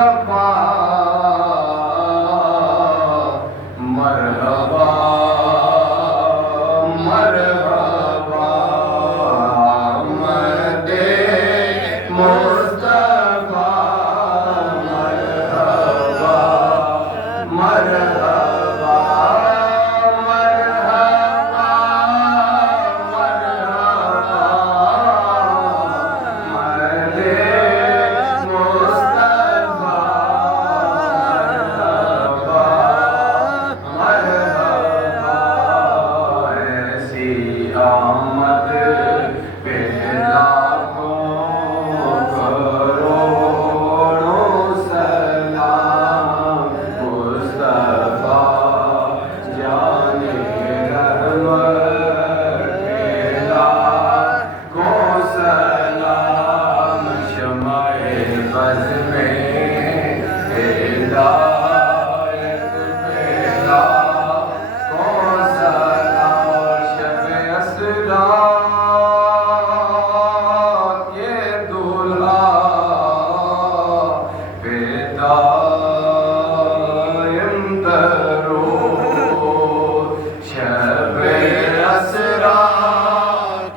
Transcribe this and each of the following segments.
मुस्तफा मरहबा मरहबा आमदे मुस्तफा मरहबा मरहबा मरहबा मरहबा आमदे मुस्तफा मरहबा मरहबा ऐसी आमद पे लाखों करोड़ों सलाम मुस्तफा जाने रहमत पे लाखों सलाम शमाए बज़ में हिदायत पे लाखों सलाम शब असरा के दूल्हा बेदायम तरो शब असरा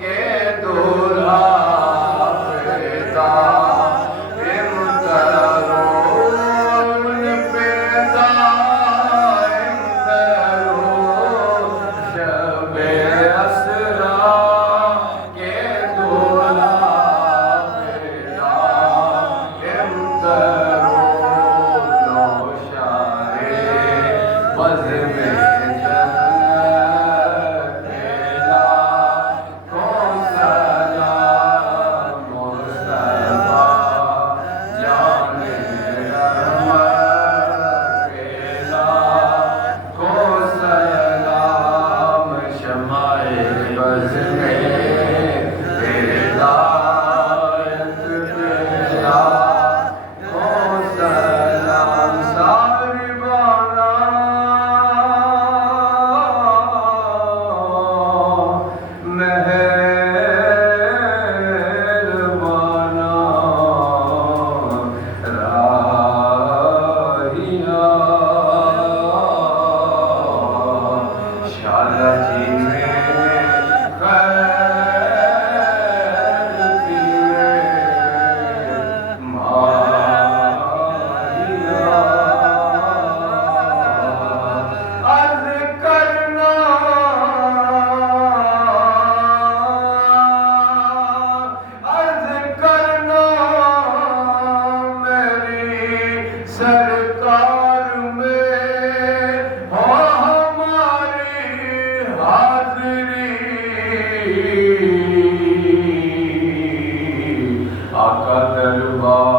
के दूल्हा बेदायम तरो बेदायम तरो शब असरा के दूल्हा बेदायम तरो नौशाए बज़ में जन्नत पेला कौन सलाम मुस्तफा जाने रहमत पेला कौन सलाम शमाए बज़ में हिदायत पेला कौन सलाम साहिबाना मेहरबाना राहिया शाला जी में खैर पिए माहिया अर्ज़ करना मेरी सरकार में हो हमारी हाज़री आका दरबार